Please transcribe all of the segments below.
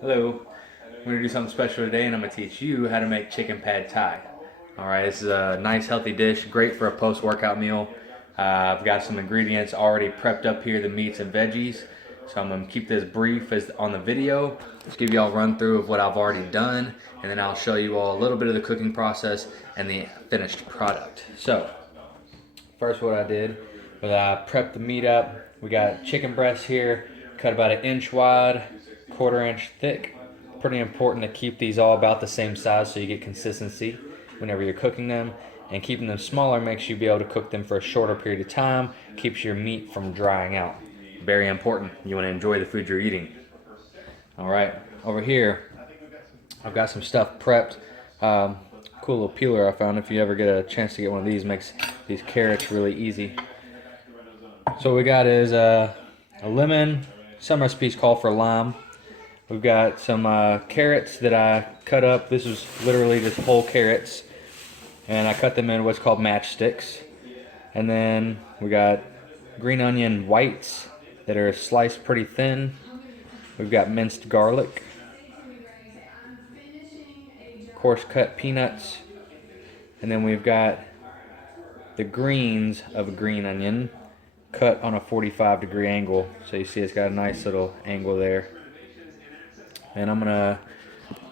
Hello, I'm going to do something special today and I'm going to teach you how to make chicken pad thai. Alright, this is a nice healthy dish, great for a post-workout meal. I've got some ingredients already prepped up here, the meats and veggies. So I'm going to keep this brief as on the video. Just give you all a run through of what I've already done, and then I'll show you all a little bit of the cooking process and the finished product. So, first what I did was I prepped the meat up. We got chicken breasts here, cut about 1 inch wide, 1/4 inch thick. Pretty important to keep these all about the same size so you get consistency whenever you're cooking them. And keeping them smaller makes you be able to cook them for a shorter period of time, keeps your meat from drying out. Very important. You want to enjoy the food you're eating. Alright, over here I've got some stuff prepped. Cool little peeler I found. If you ever get a chance to get one of these, makes these carrots really easy. So what we got is a lemon. Some recipes call for lime. We've got some carrots that I cut up. This is literally just whole carrots, and I cut them in what's called matchsticks. And then we got green onion whites that are sliced pretty thin. We've got minced garlic, coarse cut peanuts, and then we've got the greens of a green onion cut on a 45-degree angle. So you see it's got a nice little angle there. And I'm gonna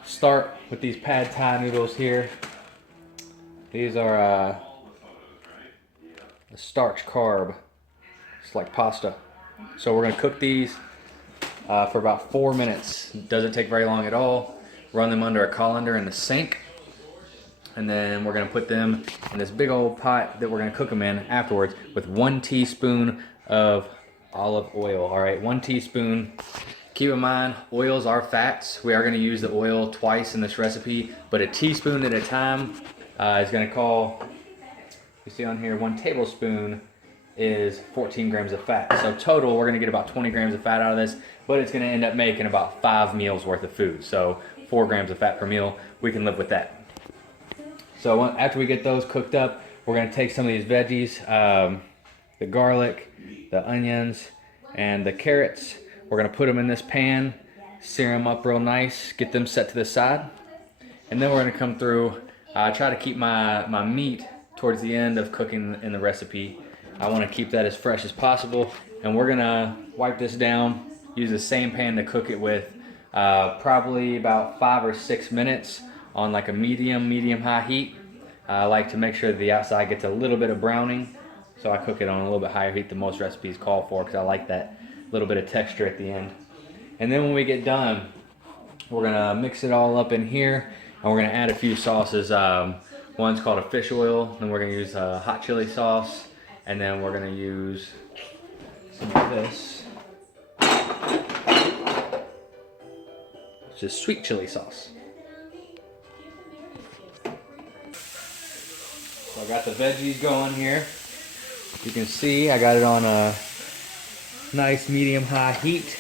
start with these pad thai noodles here. These are a starch carb. It's like pasta. So we're gonna cook these for about 4 minutes. It doesn't take very long at all. Run them under a colander in the sink. And then we're gonna put them in this big old pot that we're gonna cook them in afterwards with 1 teaspoon of olive oil. All right, 1 teaspoon. Keep in mind, oils are fats. We are gonna use the oil twice in this recipe, but a teaspoon at a time is gonna call, you see on here, 1 tablespoon is 14 grams of fat. So total, we're gonna get about 20 grams of fat out of this, but it's gonna end up making about 5 meals worth of food. So 4 grams of fat per meal, we can live with that. So after we get those cooked up, we're gonna take some of these veggies, the garlic, the onions, and the carrots. We're gonna put them in this pan, sear them up real nice, get them set to the side. And then we're gonna come through, try to keep my meat towards the end of cooking in the recipe. I wanna keep that as fresh as possible. And we're gonna wipe this down, use the same pan to cook it with, probably about 5 or 6 minutes on like a medium-high heat. I like to make sure that the outside gets a little bit of browning, so I cook it on a little bit higher heat than most recipes call for, because I like that little bit of texture at the end. And then when we get done, we're gonna mix it all up in here, and we're gonna add a few sauces. One's called a fish oil, then we're gonna use hot chili sauce, and then we're gonna use some of this, which is sweet chili sauce. So I got the veggies going here. You can see I got it on a nice medium-high heat.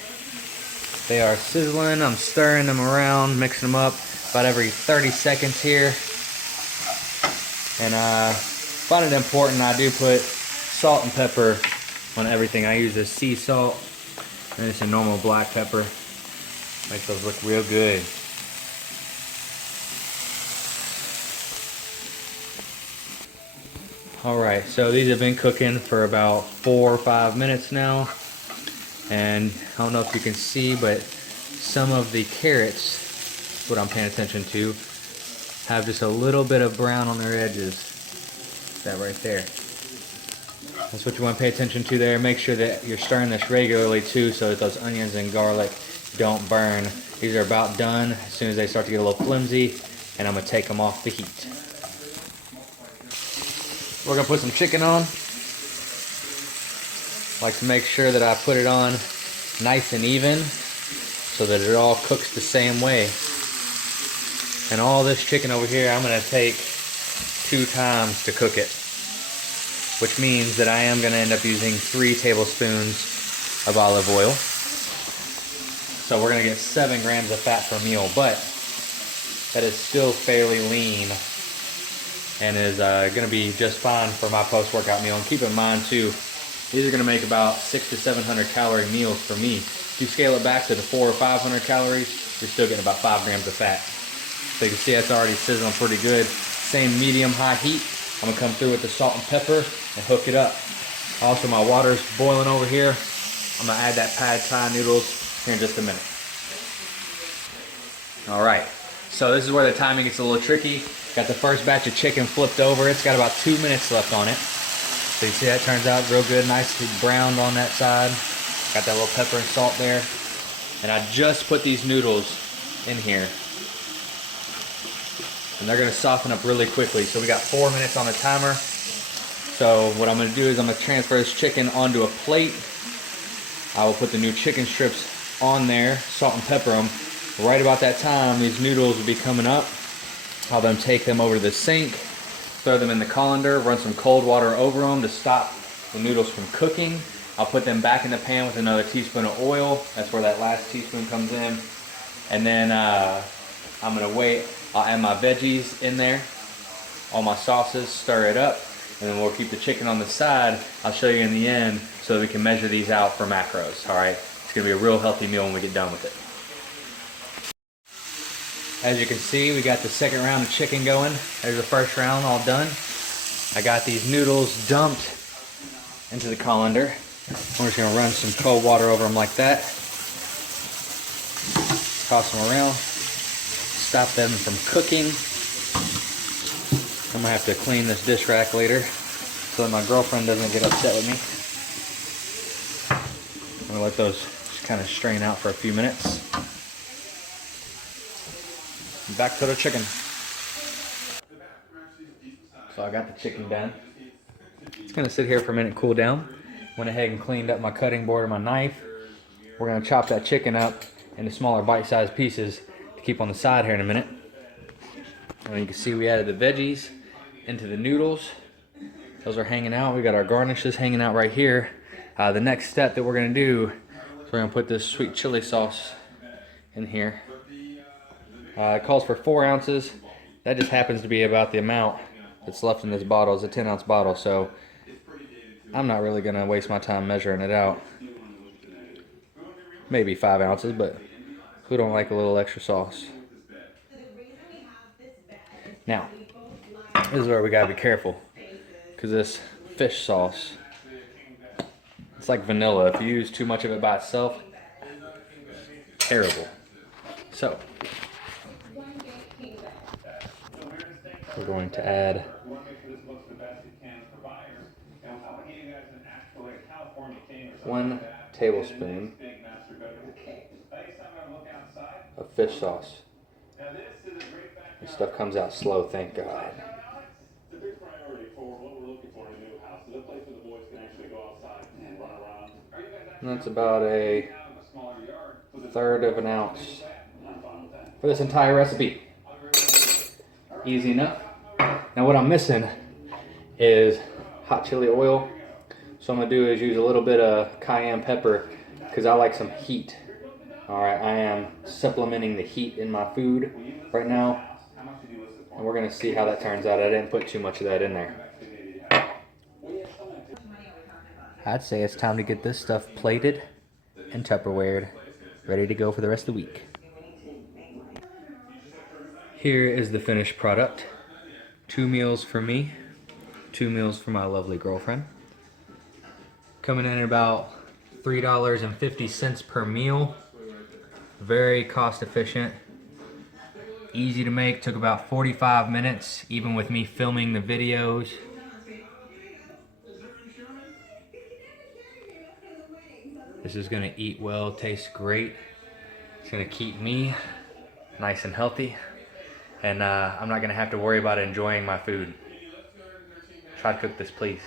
They are sizzling. I'm stirring them around, mixing them up about every 30 seconds here. And I find it important, I do put salt and pepper on everything. I use this sea salt and it's a normal black pepper. Makes those look real good. Alright, so these have been cooking for about 4 or 5 minutes now. And I don't know if you can see, but some of the carrots, what I'm paying attention to, have just a little bit of brown on their edges. That right there. That's what you want to pay attention to there. Make sure that you're stirring this regularly too, so that those onions and garlic don't burn. These are about done as soon as they start to get a little flimsy, and I'm going to take them off the heat. We're going to put some chicken on. Like to make sure that I put it on nice and even so that it all cooks the same way. And all this chicken over here, I'm going to take 2 times to cook it, which means that I am going to end up using 3 tablespoons of olive oil. So we're going to get 7 grams of fat per meal, but that is still fairly lean and is going to be just fine for my post-workout meal. And keep in mind too, these are going to make about 600 to 700 calorie meals for me. If you scale it back to the 400 or 500 calories, you're still getting about 5 grams of fat. So you can see that's already sizzling pretty good. Same medium-high heat. I'm gonna come through with the salt and pepper and hook it up. Also, my water's boiling over here. I'm gonna add that pad thai noodles here in just a minute. All right, so this is where the timing gets a little tricky. Got the first batch of chicken flipped over. It's got about 2 minutes left on it. So you see that turns out real good, nicely browned on that side. Got that little pepper and salt there. And I just put these noodles in here. And they're gonna soften up really quickly. So we got 4 minutes on the timer. So what I'm gonna do is I'm gonna transfer this chicken onto a plate. I will put the new chicken strips on there, salt and pepper them. Right about that time, these noodles will be coming up. I'll then take them over to the sink, throw them in the colander, run some cold water over them to stop the noodles from cooking. I'll put them back in the pan with another teaspoon of oil. That's where that last teaspoon comes in. And then I'm gonna wait. I'll add my veggies in there, all my sauces, stir it up, and then we'll keep the chicken on the side. I'll show you in the end so that we can measure these out for macros, all right? It's gonna be a real healthy meal when we get done with it. As you can see, we got the second round of chicken going. There's the first round all done. I got these noodles dumped into the colander. We're just gonna run some cold water over them like that. Toss them around. Stop them from cooking. I'm gonna have to clean this dish rack later so that my girlfriend doesn't get upset with me. I'm gonna let those just kind of strain out for a few minutes. Back to the chicken. So I got the chicken done. It's gonna sit here for a minute, cool down. Went ahead and cleaned up my cutting board and my knife. We're gonna chop that chicken up into smaller bite-sized pieces to keep on the side here in a minute. And you can see we added the veggies into the noodles. Those are hanging out. We got our garnishes hanging out right here. The next step that we're gonna do is we're gonna put this sweet chili sauce in here. It calls for 4 ounces. That just happens to be about the amount that's left in this bottle. It's a 10-ounce bottle, so I'm not really gonna waste my time measuring it out. Maybe 5 ounces, but who don't like a little extra sauce? Now, this is where we gotta be careful, because this fish sauce, it's like vanilla. If you use too much of it by itself, terrible. So, we're going to add 1 tablespoon of fish sauce. This stuff comes out slow, thank God. And that's about a 1/3 of an ounce for this entire recipe. Easy enough. Now what I'm missing is hot chili oil. So what I'm gonna do is use a little bit of cayenne pepper because I like some heat. All right, I am supplementing the heat in my food right now. And we're gonna see how that turns out. I didn't put too much of that in there. I'd say it's time to get this stuff plated and Tupperwared, ready to go for the rest of the week. Here is the finished product. 2 meals for me, 2 meals for my lovely girlfriend. Coming in at about $3.50 per meal. Very cost efficient. Easy to make, took about 45 minutes, even with me filming the videos. This is gonna eat well, taste great. It's gonna keep me nice and healthy. And I'm not gonna have to worry about enjoying my food. Try to cook this, please.